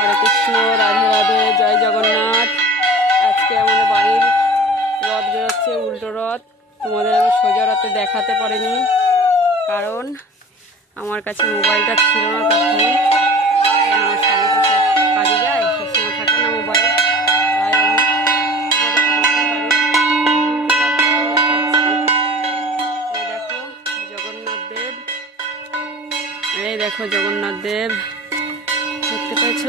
হরে কৃষ্ণ, রাধে রাধে, জয় জগন্নাথ। আজকে আমাদের বাড়ির রথ বেরোচ্ছে, উল্টো রথ। তোমাদের আমি সোজা রথে দেখাতে পারিনি, কারণ আমার কাছে মোবাইলটা ছিল না তখন। আমার স্বামী তো কাজে যায়, সবসময় থাকে না মোবাইল, তাই আমি দেখো জগন্নাথ দেব, এই দেখো জগন্নাথ দেব দেখতে পেয়েছ।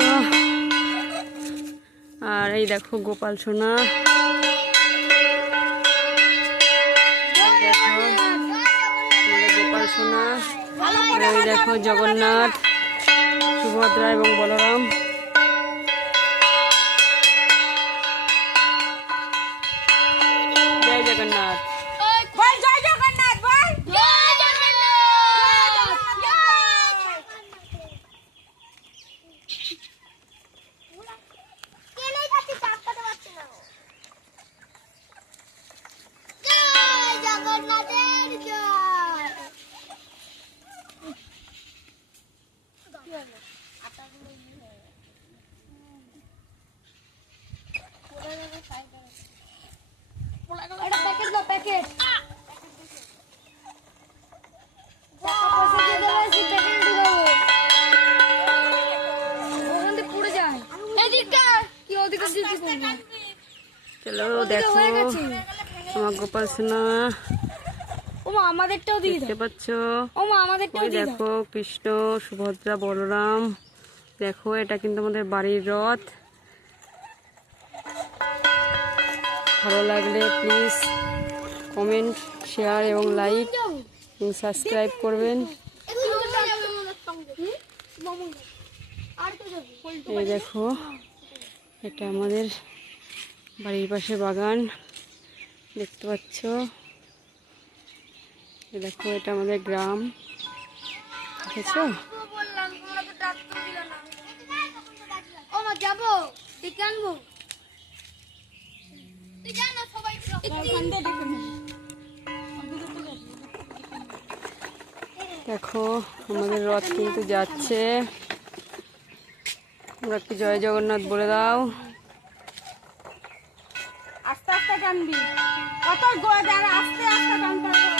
আর এই দেখো গোপাল সোনা, দেখো গোপাল সোনা, এই দেখো জগন্নাথ, সুভদ্রা এবং বলরাম। জয় জগন্নাথ। চলো দেখো আমার গোপাল সোনা, আমাদেরটাও দেখতে পাচ্ছ? ওই দেখো কৃষ্ণ, সুভদ্রা, বলরাম। দেখো এটা কিন্তু আমাদের বাড়ির রথ। ভালো লাগলে প্লিজ কমেন্ট, শেয়ার এবং লাইক এবং সাবস্ক্রাইব করবেন। এই দেখো এটা আমাদের বাড়ির পাশে বাগান, দেখতে পাচ্ছ? দেখো এটা আমাদের গ্রাম, দেখেছো? দেখো আমাদের রথ কিন্তু যাচ্ছে। তোমরা একটু জয় জগন্নাথ বলে দাও। আস্তে আস্তে টানবি, কত আস্তে আস্তে টানতে